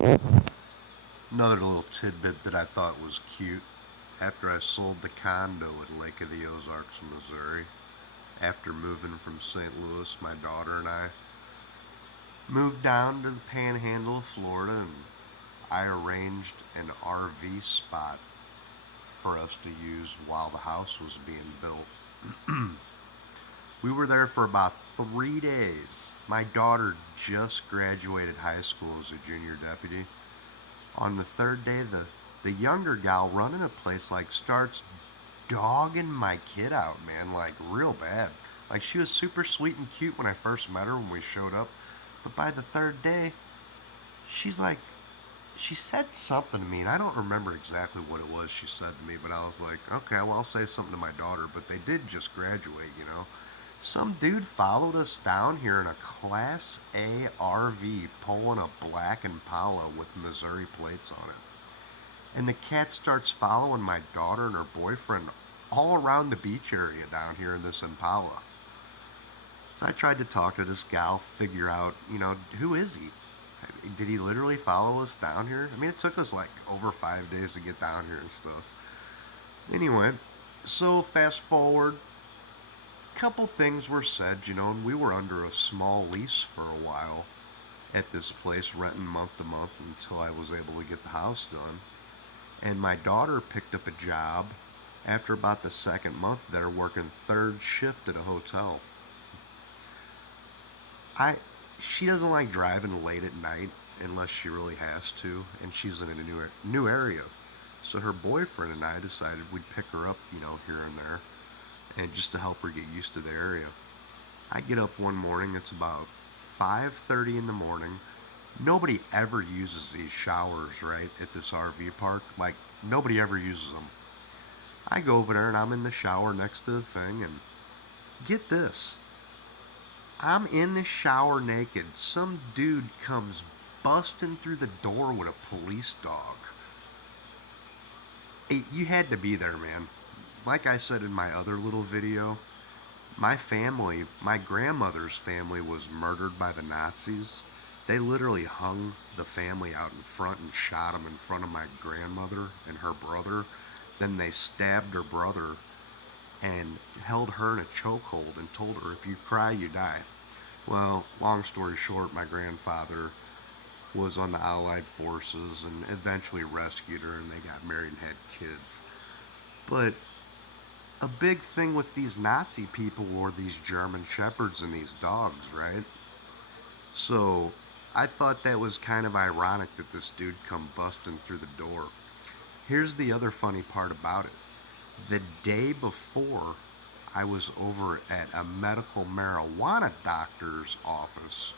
Another little tidbit that I thought was cute. After I sold the condo at Lake of the Ozarks, Missouri, after moving from St. Louis, my daughter and I moved down to the panhandle of Florida, and I arranged an RV spot for us to use while the house was being built. We were there for about 3 days. My daughter just graduated high school as a junior deputy. On the third day, the younger gal running a place like starts dogging my kid out, man, like real bad. Like she was super sweet and cute when I first met her when we showed up, but by the third day, she's like, she said something to me, and I don't remember exactly what it was she said to me, but I was like, okay, well, I'll say something to my daughter, but they did just graduate, you know. Some dude followed us down here in a Class A RV pulling a black Impala with Missouri plates on it. And the cat starts following my daughter and her boyfriend all around the beach area down here in this Impala. So I tried to talk to this gal, figure out, who is he? Did he literally follow us down here? I mean, it took us like over 5 days to get down here and stuff. Anyway, so fast forward, a couple things were said, and we were under a small lease for a while at this place, renting month to month until I was able to get the house done. And my daughter picked up a job after about the second month there, working third shift at a hotel. I She doesn't like driving late at night unless she really has to, and she's in a new area. So her boyfriend and I decided we'd pick her up, here and there, and just to help her get used to the area. I get up one morning. It's about 5:30 in the morning. Nobody ever uses these showers, right, at this RV park. Like nobody ever uses them. I go over there and I'm in the shower next to the thing, and get this. I'm in the shower naked. Some dude comes busting through the door with a police dog. You had to be there, man. Like I said in my other little video, my family, my grandmother's family was murdered by the Nazis. They literally hung the family out in front and shot them in front of my grandmother and her brother. Then they stabbed her brother and held her in a chokehold and told her, if you cry, you die. Well, long story short, my grandfather was on the Allied forces and eventually rescued her, and they got married and had kids. But a big thing with these Nazi people were these German shepherds and these dogs, right? So I thought that was kind of ironic that this dude come busting through the door. Here's the other funny part about it. The day before, I was over at a medical marijuana doctor's office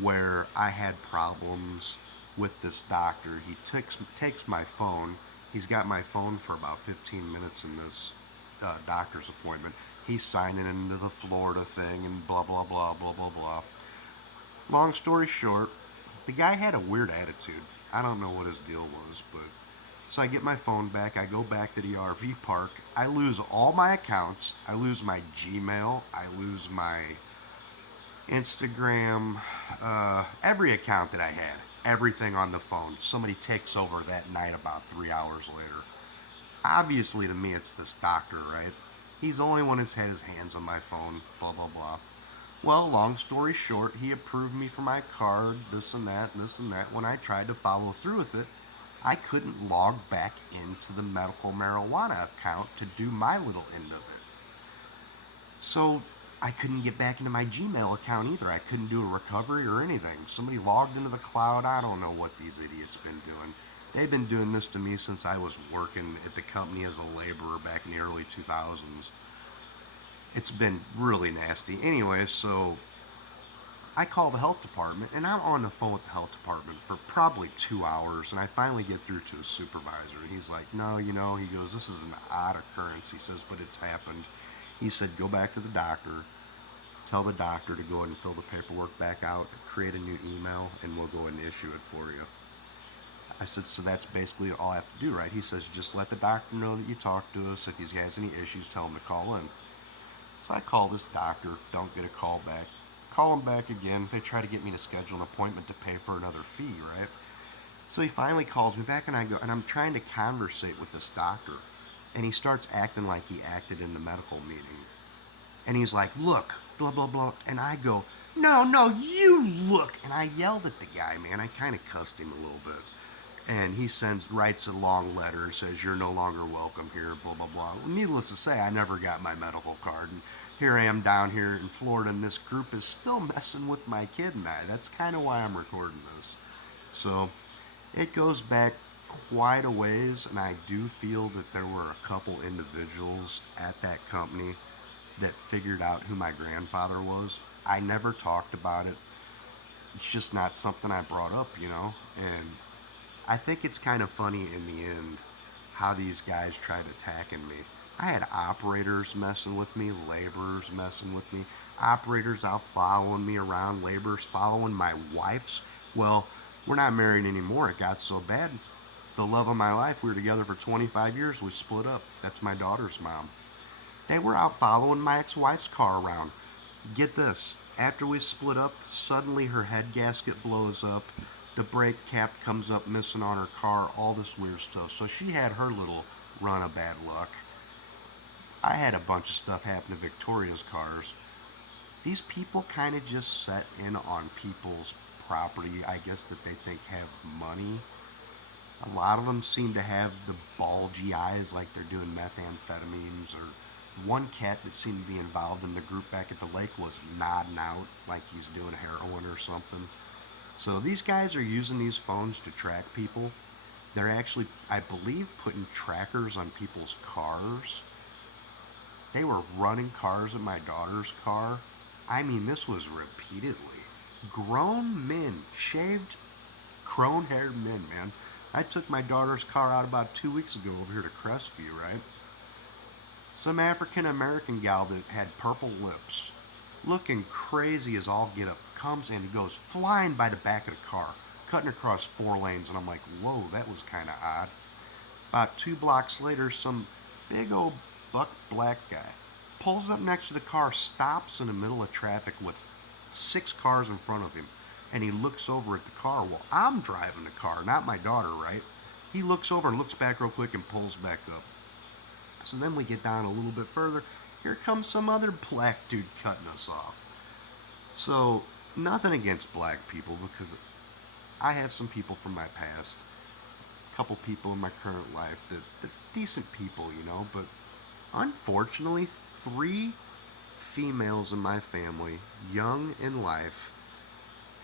where I had problems with this doctor. He takes my phone. He's got my phone for about 15 minutes in this doctor's appointment. He's signing into the Florida thing and blah, blah, blah, blah, blah, blah. Long story short, the guy had a weird attitude. I don't know what his deal was, but so I get my phone back. I go back to the RV park. I lose all my accounts. I lose my Gmail. I lose my Instagram, every account that I had. Everything on the phone. Somebody takes over that night about 3 hours later. Obviously, to me, it's this doctor, right? He's the only one who's had his hands on my phone, blah, blah, blah. Well, long story short, he approved me for my card, this and that, and this and that. When I tried to follow through with it, I couldn't log back into the medical marijuana account to do my little end of it. So I couldn't get back into my Gmail account either. I couldn't do a recovery or anything. Somebody logged into the cloud. I don't know what these idiots been doing. They've been doing this to me since I was working at the company as a laborer back in the early 2000s. It's been really nasty. Anyway, so I call the health department, and I'm on the phone with the health department for probably 2 hours, and I finally get through to a supervisor, and he's like, no, he goes, this is an odd occurrence. He says, but it's happened. He said, go back to the doctor, tell the doctor to go ahead and fill the paperwork back out, create a new email, and we'll go ahead and issue it for you. I said, so that's basically all I have to do, right? He says, just let the doctor know that you talked to us. If he has any issues, tell him to call in. So I call this doctor, don't get a call back. Call him back again. They try to get me to schedule an appointment to pay for another fee, right? So he finally calls me back, and I'm trying to conversate with this doctor, and he starts acting like he acted in the medical meeting. And he's like, look, blah, blah, blah. And I go, no, no, you look. And I yelled at the guy, man. I kind of cussed him a little bit. And he writes a long letter, says, you're no longer welcome here, blah, blah, blah. Well, needless to say, I never got my medical card. And here I am down here in Florida, and this group is still messing with my kid and I. That's kind of why I'm recording this. So it goes back quite a ways, and I do feel that there were a couple individuals at that company that figured out who my grandfather was. I never talked about it. It's just not something I brought up, you know? And I think it's kind of funny in the end how these guys tried attacking me. I had operators messing with me, laborers messing with me, operators out following me around, laborers following my wife's. Well, we're not married anymore. It got so bad. The love of my life, we were together for 25 years. We split up. That's my daughter's mom. They were out following my ex-wife's car around. Get this, after we split up, suddenly her head gasket blows up, the brake cap comes up missing on her car, all this weird stuff. So she had her little run of bad luck. I had a bunch of stuff happen to Victoria's cars. These people kind of just set in on people's property, I guess, that they think have money. A lot of them seem to have the bulgy eyes like they're doing methamphetamines, or one cat that seemed to be involved in the group back at the lake was nodding out like he's doing heroin or something. So these guys are using these phones to track people. They're actually, I believe, putting trackers on people's cars. They were running cars at my daughter's car. I mean, this was repeatedly. Grown men, shaved, crone haired men, man. I took my daughter's car out about 2 weeks ago over here to Crestview, right? Some African American gal that had purple lips, looking crazy as all get up, comes and goes flying by the back of the car, cutting across 4 lanes, and I'm like, whoa, that was kind of odd. About 2 blocks later, some big old buck black guy pulls up next to the car, stops in the middle of traffic with 6 cars in front of him, and he looks over at the car. Well, I'm driving the car, not my daughter, right? He looks over and looks back real quick and pulls back up. So then we get down a little bit further. Here comes some other black dude cutting us off. So, nothing against black people, because I have some people from my past, a couple people in my current life that they're decent people, you know, but unfortunately, 3 females in my family, young in life,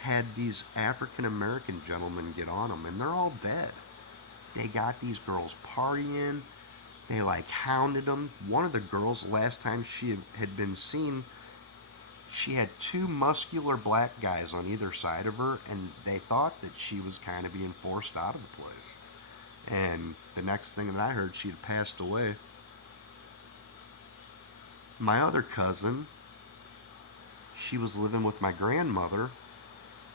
had these African American gentlemen get on them, and they're all dead. They got these girls partying. They like hounded them. One of the girls, last time she had been seen, she had 2 muscular black guys on either side of her, and they thought that she was kind of being forced out of the place. And the next thing that I heard, she had passed away. My other cousin, she was living with my grandmother.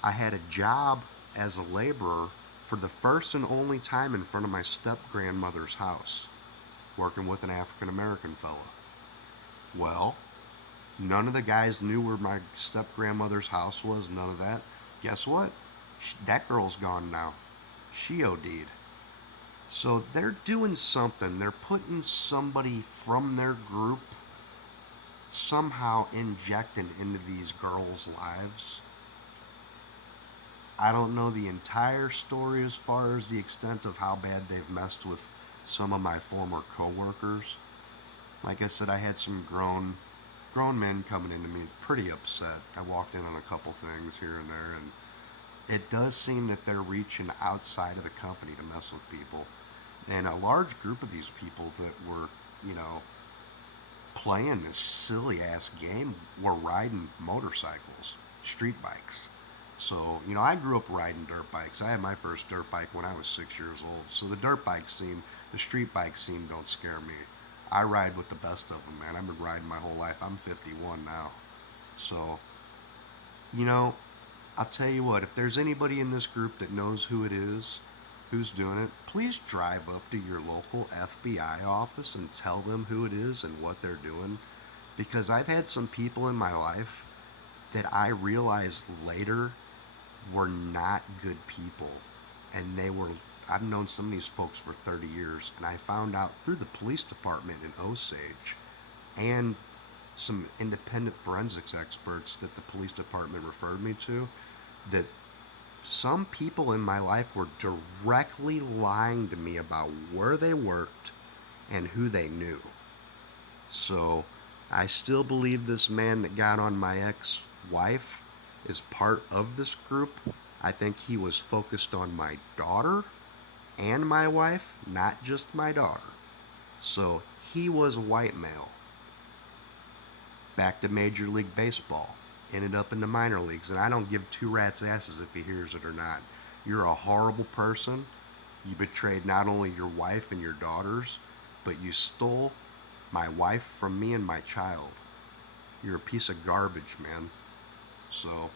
I had a job as a laborer for the first and only time in front of my step-grandmother's house, working with an African American fella. Well, none of the guys knew where my step-grandmother's house was, none of that. Guess what? That girl's gone now. She OD'd. So they're doing something. They're putting somebody from their group, somehow injecting into these girls' lives. I don't know the entire story as far as the extent of how bad they've messed with some of my former coworkers. Like I said, I had some grown men coming into me pretty upset. I walked in on a couple things here and there, and it does seem that they're reaching outside of the company to mess with people. And a large group of these people that were, you know, playing this silly ass game were riding motorcycles, street bikes. So, you know, I grew up riding dirt bikes. I had my first dirt bike when I was 6 years old. So the dirt bike scene, the street bike scene don't scare me. I ride with the best of them, man. I've been riding my whole life. I'm 51 now. So, you know, I'll tell you what, if there's anybody in this group that knows who it is, who's doing it, please drive up to your local FBI office and tell them who it is and what they're doing. Because I've had some people in my life that I realized later were not good people. And I've known some of these folks for 30 years, and I found out through the police department in Osage and some independent forensics experts that the police department referred me to, that some people in my life were directly lying to me about where they worked and who they knew. So I still believe this man that got on my ex-wife is part of this group. I think he was focused on my daughter and my wife, not just my daughter. So he was a white male. Back to Major League Baseball. Ended up in the minor leagues. And I don't give two rats' asses if he hears it or not. You're a horrible person. You betrayed not only your wife and your daughters, but you stole my wife from me and my child. You're a piece of garbage, man. So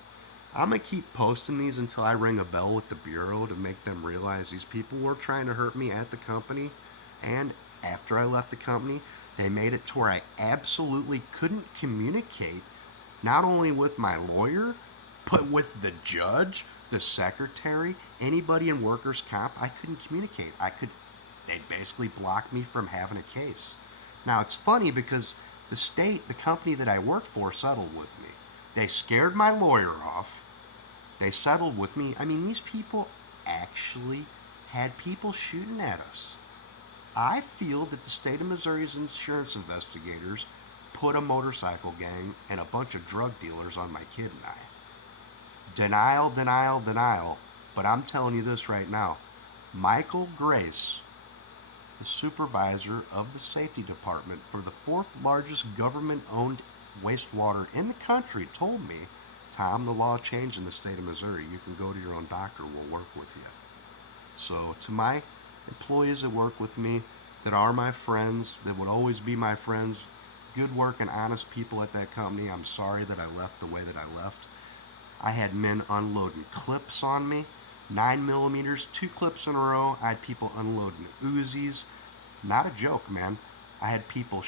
I'm going to keep posting these until I ring a bell with the Bureau to make them realize these people were trying to hurt me at the company. And after I left the company, they made it to where I absolutely couldn't communicate, not only with my lawyer, but with the judge, the secretary, anybody in workers' comp. I couldn't communicate. They basically blocked me from having a case. Now it's funny because the company that I work for settled with me. They scared my lawyer off. They settled with me. I mean, these people actually had people shooting at us. I feel that the state of Missouri's insurance investigators put a motorcycle gang and a bunch of drug dealers on my kid and I. Denial, denial, denial. But I'm telling you this right now. Michael Grace, the supervisor of the safety department for the fourth largest government-owned wastewater in the country, told me, Tom, the law changed in the state of Missouri. You can go to your own doctor. We'll work with you. So to my employees that work with me, that are my friends, that would always be my friends, good work and honest people at that company, I'm sorry that I left the way that I left. I had men unloading clips on me, 9mm, 2 clips in a row. I had people unloading Uzis. Not a joke, man. I had people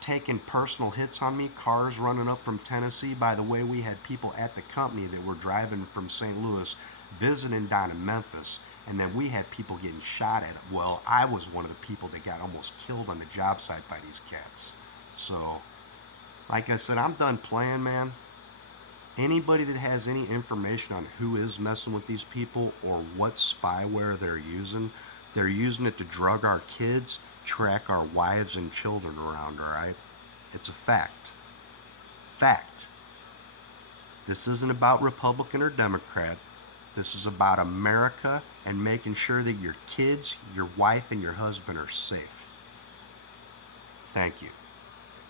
taking personal hits on me, cars running up from Tennessee. By the way, we had people at the company that were driving from St. Louis, visiting down in Memphis, and then we had people getting shot at. Well, I was one of the people that got almost killed on the job site by these cats. So, like I said, I'm done playing, man. Anybody that has any information on who is messing with these people or what spyware they're using it to drug our kids, track our wives and children around, alright? It's a fact. Fact. This isn't about Republican or Democrat. This is about America and making sure that your kids, your wife, and your husband are safe. Thank you.